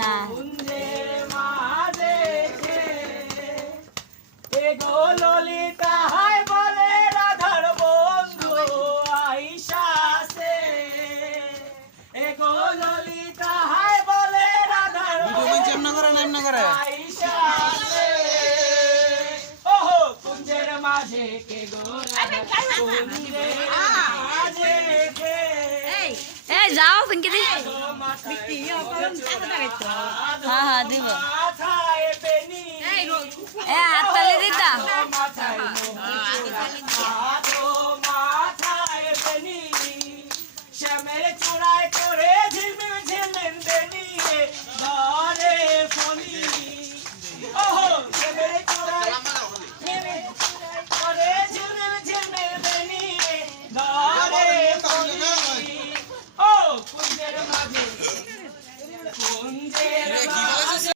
না কুঞ্জের মাঝে এগো ললিতা হায় বলে রাধার বন্ধু আইসাছে এগো ললিতা হায় বলে রাধার আইসাছে ওহো কুঞ্জের মাঝে কে গো কুঞ্জের মাঝে কে এ যাও পিঙ্কি দি হ্যাঁ হ্যাঁ দিব এ হাততালি দিতা শ্যামের চূড়ায় করে ঝিলমিল ঝিলমিল দেনি ঘরে ফনি ওহো শ্যামের চূড়ায় করে ঝিলমিল ঝিলমিল দেনি ঘরে ফনি ও কুঞ্জের মাঝে কুঞ্জের